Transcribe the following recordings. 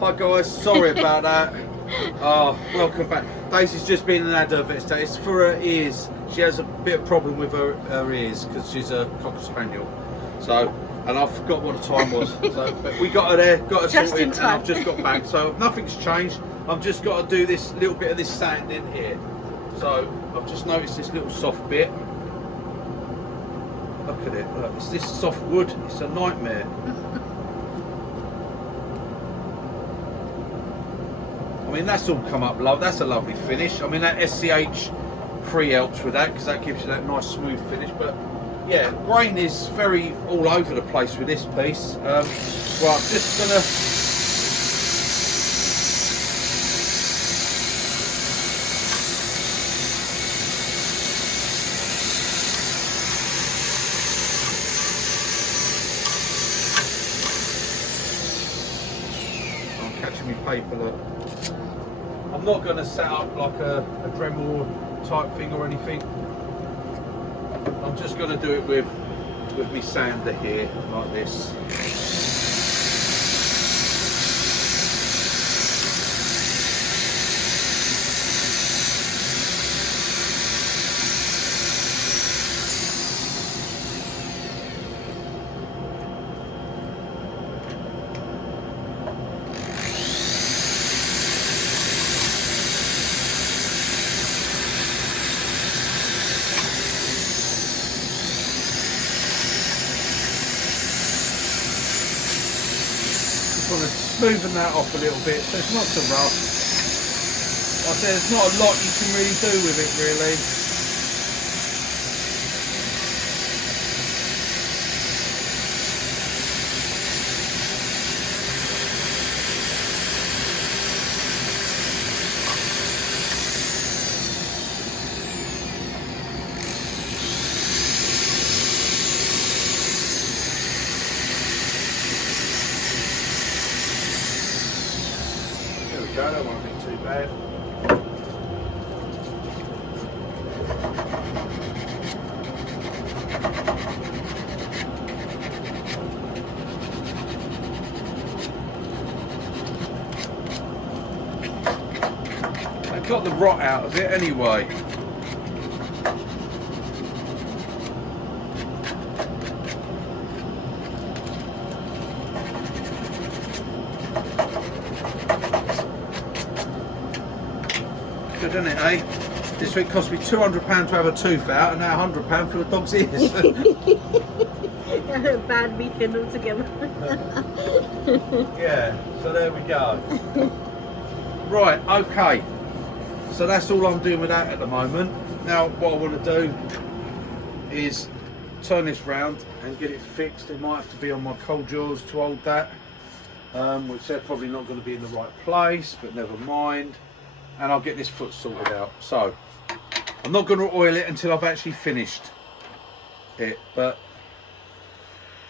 Hi guys, sorry about that. Oh, welcome back. Daisy's just been in had her vet today. It's for her ears. She has a bit of problem with her ears because she's a Cocker Spaniel. So, and I forgot what the time was. So, but we got her there, got her Just sorted, in and time. I've just got back. So nothing's changed. I've just got to do this little bit of this sand in here. So I've just noticed this little soft bit. Look at it. Look, it's this soft wood. It's a nightmare. I mean, that's all come up love. That's a lovely finish. I mean, that SCH 3 helps with that because that gives you that nice smooth finish. But yeah, grain is very all over the place with this piece. Right, I'm just gonna. I'm catching me paper. Look. I'm not going to set up like a Dremel type thing or anything. I'm just going to do it with me sander here, like this. Want to smoothen that off a little bit so it's not so rough. Like I said, there's not a lot you can really do with it really. I don't want to be too bad. I got the rot out of it anyway. Good, isn't it, eh? This week cost me £200 to have a tooth out, and now £100 for the dog's ears. Bad weekend altogether. Yeah, so there we go. Right, okay. So that's all I'm doing with that at the moment. Now, what I want to do is turn this round and get it fixed. It might have to be on my cold jaws to hold that, which they're probably not going to be in the right place, but never mind. And I'll get this foot sorted out. So I'm not going to oil it until I've actually finished it, but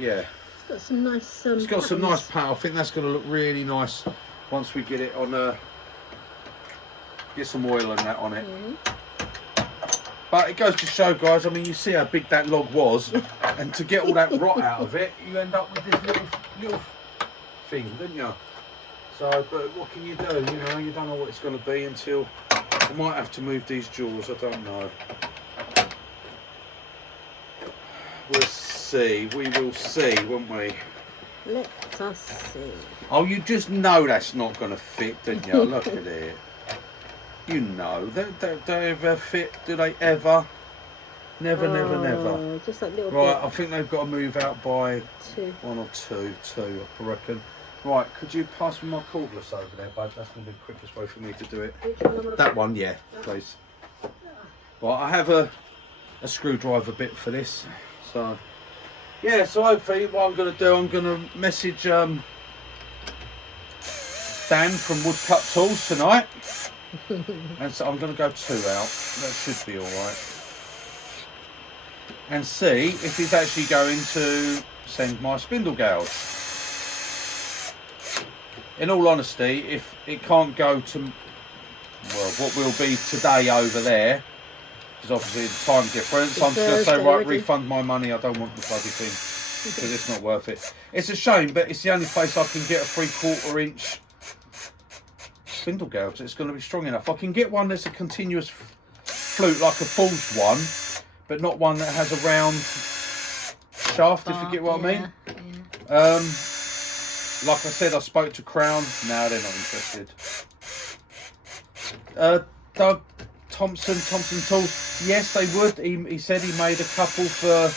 yeah, It's got some nice it's got some nice power. I think that's going to look really nice once we get it on get some oil and that on it. But it goes to show, guys, I mean, you see how big that log was, and to get all that rot out of it, you end up with this little thing, don't you? So, but what can you do? You know, you don't know what it's going to be until. I might have to move these jaws. I don't know. We'll see. We will see, won't we? Let us see. Oh, you just know that's not going to fit, don't you? Look at it. You know, they ever fit? Do they ever? Never, never, never. Just that little Right, bit. I think they've got to move out by 2. 1 or 2, I reckon. Right, could you pass me my cordless over there, bud? That's going to be the quickest way for me to do it. Which one am I looking That at? one, yeah, please. Well, I have a screwdriver bit for this, so yeah. So hopefully, what I'm going to do, I'm going to message Dan from Woodcut Tools tonight, and so I'm going to go 2 out. That should be all right, and see if he's actually going to send my spindle gouge. In all honesty, if it can't go to, well, what will be today over there, because obviously the time difference, I'm just going to say, right, refund my money, I don't want the bloody thing, because it's not worth it. It's a shame, but it's the only place I can get a 3/4 inch spindle gouge that's going to be strong enough. I can get one that's a continuous flute, like a forged one, but not one that has a round shaft, if you get what I mean. Yeah. Like I said, I spoke to Crown. No, they're not interested. Doug Thompson Tools. Yes, they would. He said he made a couple for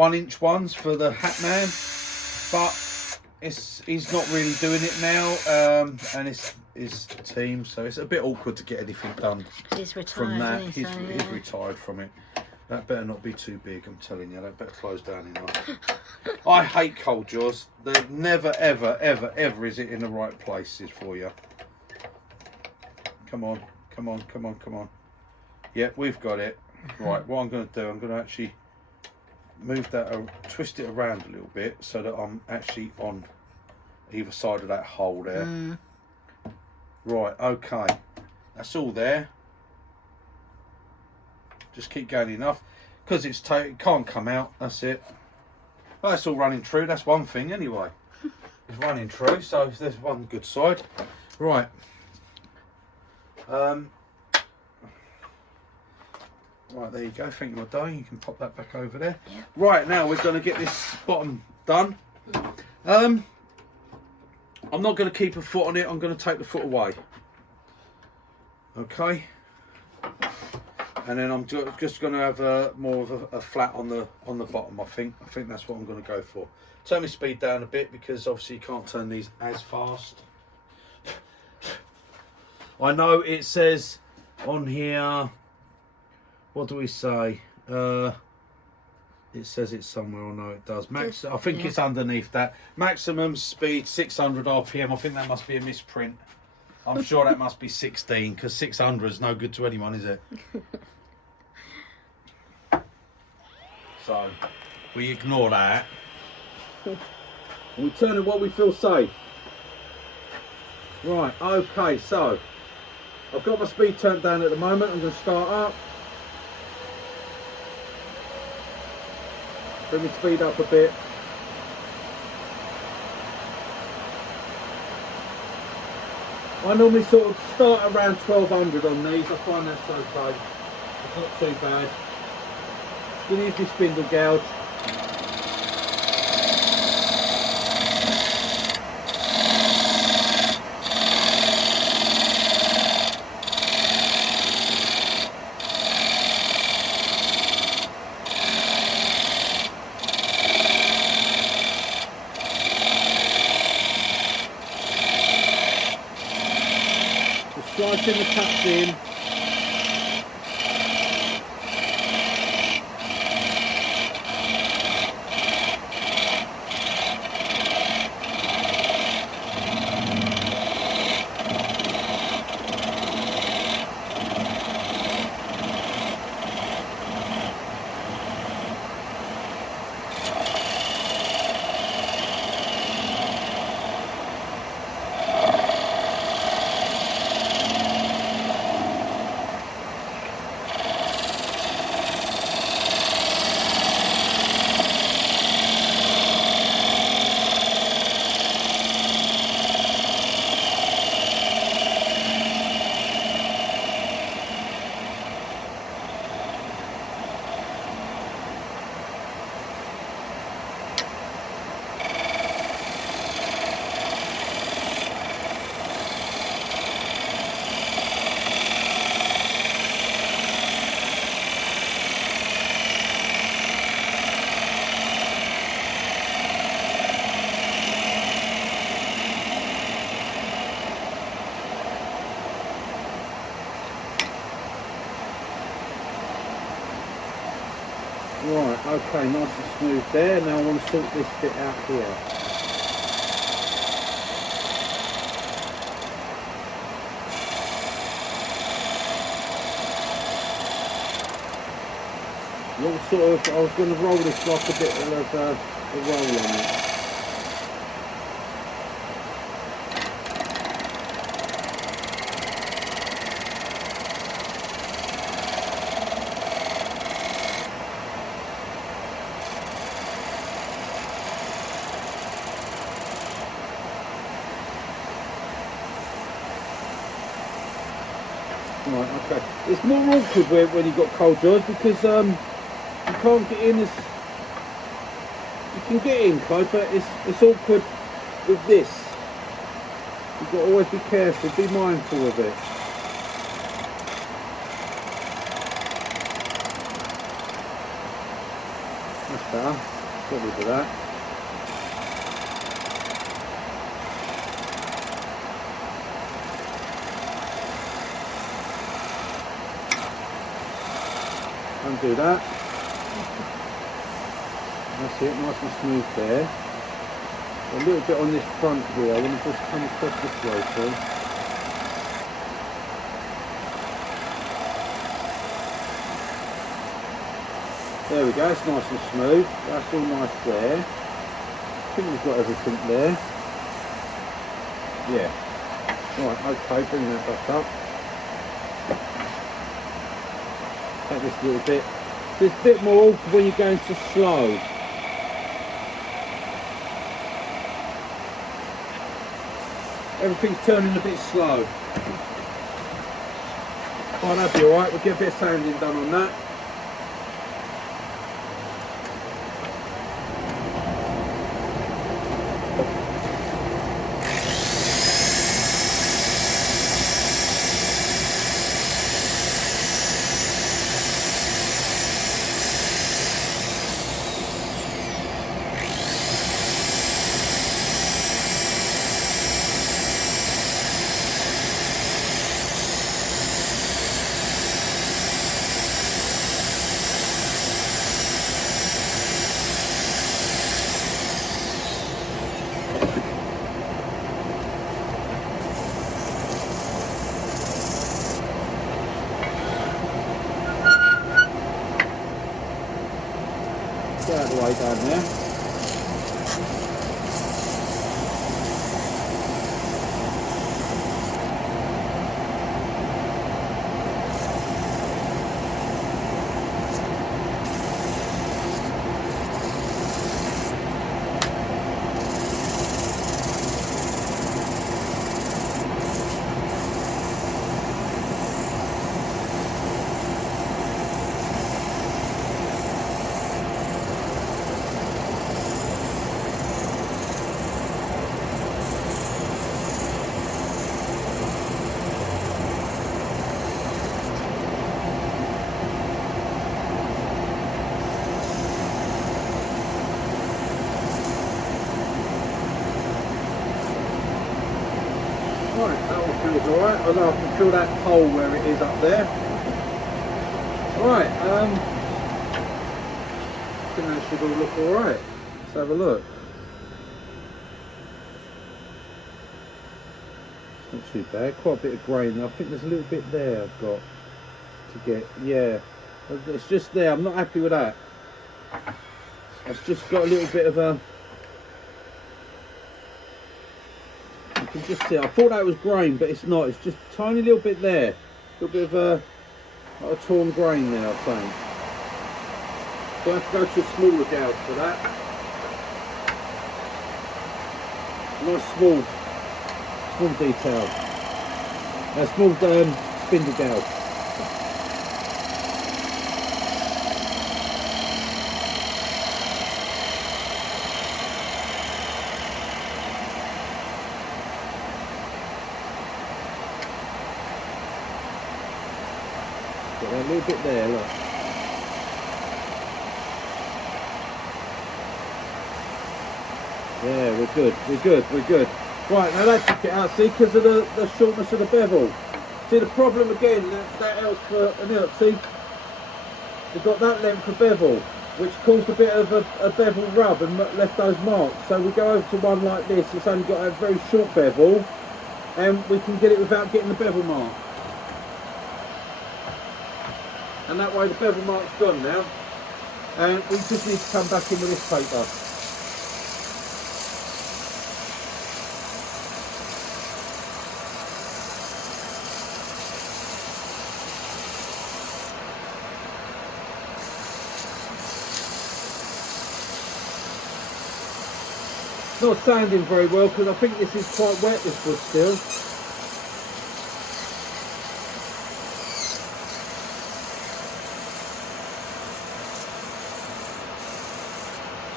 1-inch ones for the Hat Man, but he's not really doing it now. And it's his team, so it's a bit awkward to get anything done. He's retired, from that. isn't he? He's retired from it. That better not be too big, I'm telling you. That better close down enough. I hate cold jaws. They never, ever, ever, ever is it in the right places for you. Come on, come on, come on, come on. Yeah, we've got it. Right, what I'm going to do, I'm going to actually move that, twist it around a little bit so that I'm actually on either side of that hole there. Right, okay. That's all there. Just keep going enough, because it can't come out. That's it. Well, that's all running true. That's one thing anyway. It's running true, so there's one good side. Right. Right, there you go. Thank you, my darling. You can pop that back over there. Yeah. Right, now we're going to get this bottom done. I'm not going to keep a foot on it. I'm going to take the foot away. Okay. And then I'm just going to have more of a flat on the bottom. I think that's what I'm going to go for. Turn my speed down a bit, because obviously you can't turn these as fast. I know it says on here. What do we say? It says it's somewhere. I know it does. Max. I think it's underneath that. Maximum speed 600 RPM. I think that must be a misprint. I'm sure that must be 16, because 600 is no good to anyone, is it? So we ignore that. We turn in what we feel safe. Right, okay, so I've got my speed turned down at the moment. I'm going to start up. Bring my speed up a bit. I normally sort of start around 1200 on these. I find that's okay. It's not too bad. Going to use this spindle gouge. Just slicing the cuts in. Right, okay, nice and smooth there. Now I want to sort this bit out here. I was going to roll this like a bit of a roll on it. Right, okay. It's more awkward when you've got cold jaws because you can't get in as... You can get in, Clyde, but it's awkward with this. You've got to always be careful, be mindful of it. That's better. Get rid of that. Undo that. That's it, nice and smooth there. A little bit on this front here, I want to just come across this way too. There we go, it's nice and smooth. That's all nice there. I think we've got everything there. Yeah. Right, okay, bring that back up. Take this little bit. It's a bit more awkward when you're going so slow. Everything's turning a bit slow. Oh, that'll be alright, we'll get a bit of sanding done on that. Get out of the way down there. Right, that all feels alright. I know I can feel that hole where it is up there. Right, I think that should all look alright. Let's have a look. Not too bad, quite a bit of grain. I think there's a little bit there I've got to get, yeah. It's just there, I'm not happy with that. It's just got a little bit of a... You can just see, I thought that was grain, but it's not. It's just a tiny little bit there. A little bit of a torn grain there, I think. So I have to go to a smaller gouge for that. Nice small detail. A small spindle gouge. Got that little bit there, look. Yeah, we're good. Right, now that took it out, see, because of the shortness of the bevel. See, the problem again, that helps for an hilt, see, we've got that length of bevel, which caused a bit of a bevel rub and left those marks. So we go over to one like this, it's only got a very short bevel, and we can get it without getting the bevel mark. And that way the bevel mark's gone now, and we just need to come back in with this paper. It's not sanding very well because I think this is quite wet, this wood still.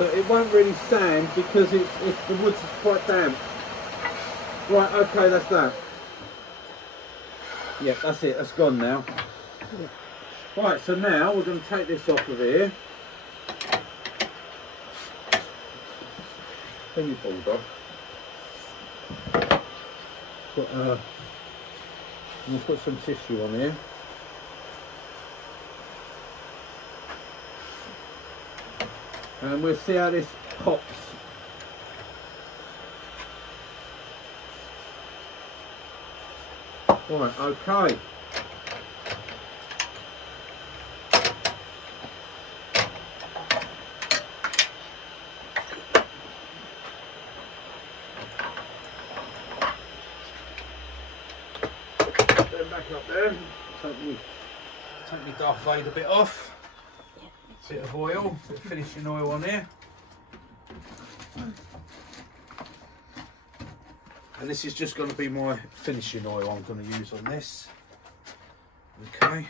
but it won't really sand because it's the wood's quite damp. Right, okay, that's that. Yeah, that's it, that's gone now. Yeah. Right, so now we're going to take this off of here. Turn your board off. We'll put some tissue on here. And we'll see how this pops. Right, okay. Then back up there. Take me Darth Vader bit off. Bit of oil, bit of finishing oil on here. And this is just going to be my finishing oil I'm going to use on this. Okay.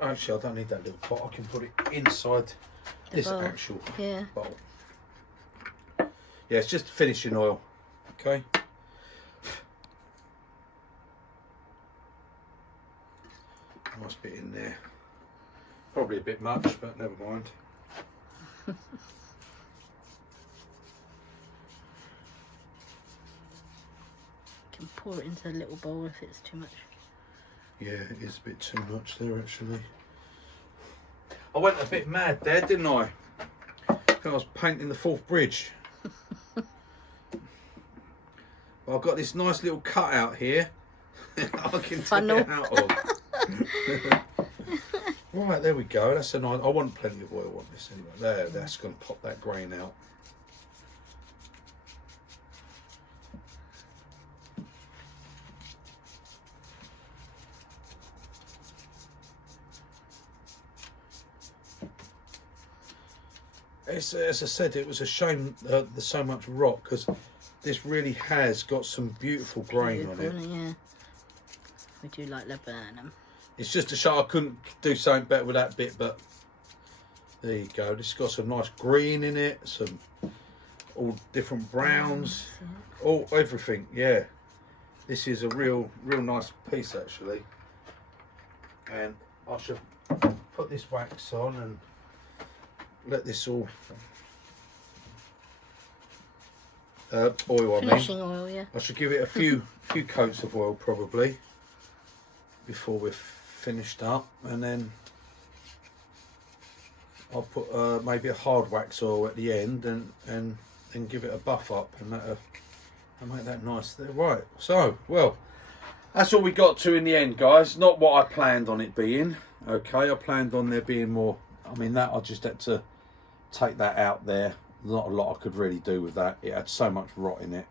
Actually, I don't need that little pot. I can put it inside this actual bowl. Yeah, it's just finishing oil. Okay. Nice bit in there. Probably a bit much, but never mind. Can pour it into a little bowl if it's too much. Yeah, it is a bit too much there actually. I went a bit mad there, didn't I? I was painting the Forth Bridge. But I've got this nice little cutout here. I can take it out of. Right, there we go. That's a nice. I want plenty of oil on this anyway. There, that's going to pop that grain out. As I said, it was a shame there's so much rock because this really has got some beautiful grain on it. Yeah. We do like laburnum. It's just a shame I couldn't do something better with that bit, but there you go. This has got some nice green in it, some all different browns, all everything. Yeah, this is a real nice piece actually. And I should put this wax on and let this all oil. Finishing oil, yeah. I should give it a few coats of oil probably before we're finished up, and then I'll put maybe a hard wax oil at the end and give it a buff up, and that'll make that nice there. Right, so well, that's all we got to in the end, guys. Not what I planned on it being. Okay, I planned on there being more. I mean, that I just had to take that out there. Not a lot I could really do with that. It had so much rot in it.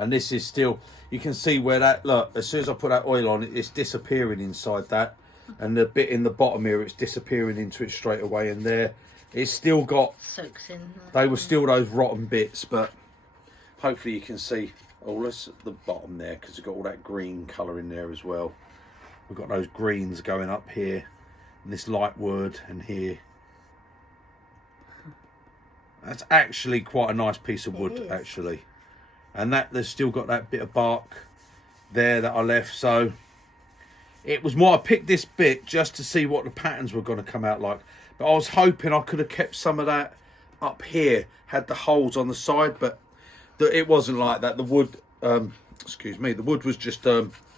And this is still, you can see where that, look, as soon as I put that oil on it, it's disappearing inside that. And the bit in the bottom here, it's disappearing into it straight away. And there, it's still got, soaks in. They were still those rotten bits, but hopefully you can see all this at the bottom there, because it's got all that green colour in there as well. We've got those greens going up here, and this light wood, and here. That's actually quite a nice piece of wood, actually. And that there's still got that bit of bark there that I left. So it was more, I picked this bit just to see what the patterns were going to come out like. But I was hoping I could have kept some of that up here, had the holes on the side, but it wasn't like that. The wood, excuse me, the wood was just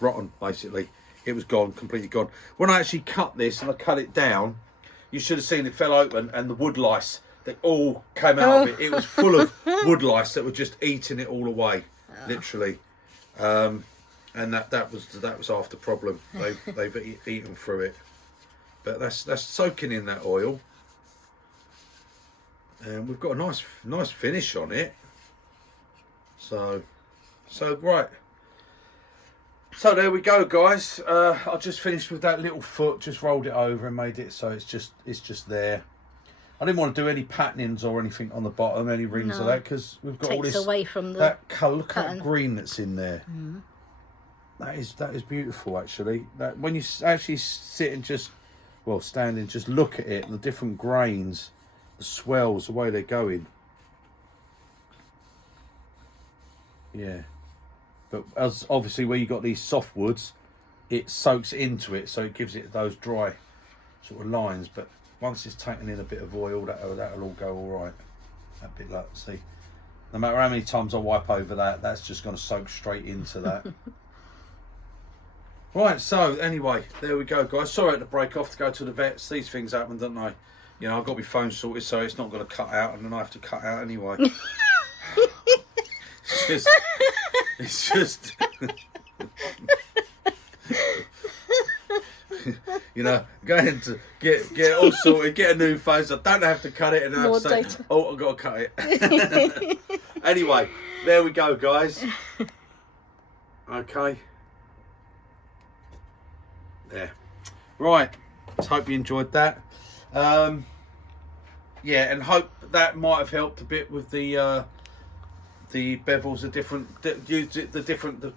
rotten, basically. It was gone, completely gone. When I actually cut this and I cut it down, you should have seen it fell open, and the wood lice that all came out of it. It was full of wood lice that were just eating it all away, literally. And that was half the problem. They've eaten through it. But that's soaking in that oil, and we've got a nice finish on it. So right. So there we go, guys. I just finished with that little foot. Just rolled it over and made it so it's just there. I didn't want to do any patternings or anything on the bottom, any rings of that, because we've got all this away from that colour. Look at that green that's in there. Mm. That is beautiful, actually. That when you actually sit and stand and just look at it, the different grains swells, the way they're going. Yeah. But as obviously where you got these softwoods, it soaks into it, so it gives it those dry sort of lines. But once it's taken in a bit of oil, that'll all go all right. That bit, like, see, no matter how many times I wipe over that, that's just going to soak straight into that. Right, so anyway, there we go, guys. Sorry I had to break off to go to the vets. These things happen, don't they? You know, I've got my phone sorted, so it's not going to cut out, and then I have to cut out anyway. It's just you know, going to get all sorted, get a new phone, so I don't have to cut it, and I have to say, data. oh, I've got to cut it. Anyway, there we go, guys. Okay. There. Right. Let's hope you enjoyed that. Yeah, and hope that might have helped a bit with the bevels, the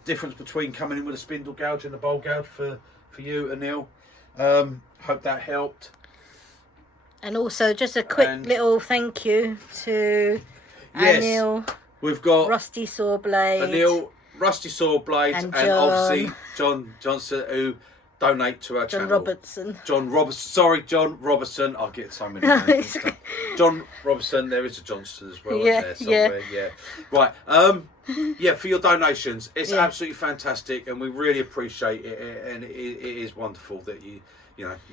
difference between coming in with a spindle gouge and a bowl gouge for you, Anil. Hope that helped. And also just a quick little thank you to Anil. We've got Rusty Saw Blade. Anil, Rusty Saw Blade, and obviously John Johnson, who donate to our channel. John Robertson. Sorry, John Robertson. I'll get so many names. John Robertson. There is a Johnston as well. Yeah, there somewhere. Yeah. Right. Yeah, for your donations, it's absolutely fantastic, and we really appreciate it. And it is wonderful that you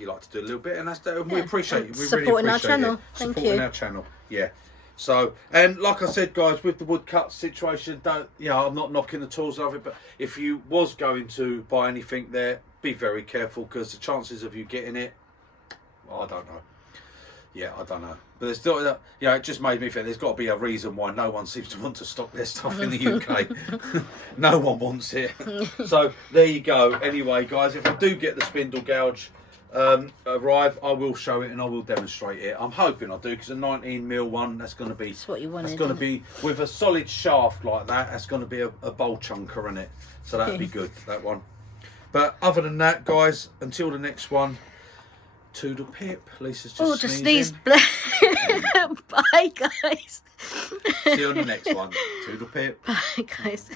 like to do a little bit, and we appreciate it. We supporting really appreciate our channel. Supporting our channel. Yeah. So, and like I said, guys, with the woodcut situation, I'm not knocking the tools of it, but if you was going to buy anything there, be very careful, because the chances of you getting it, well, I don't know. Yeah, I don't know. But there's still, it just made me think there's got to be a reason why no one seems to want to stock their stuff in the UK. No one wants it. So there you go. Anyway, guys, if I do get the spindle gouge arrive, I will show it and I will demonstrate it. I'm hoping I do, because a 19mm one, that's going to be, that's what you wanted, that's going to be with a solid shaft like that. That's going to be a bowl chunker in it, so that'd be good, that one. But other than that, guys, until the next one, toodle pip. Lisa's just sneezing. Bye, guys. See you on the next one. Toodle pip. Bye, guys.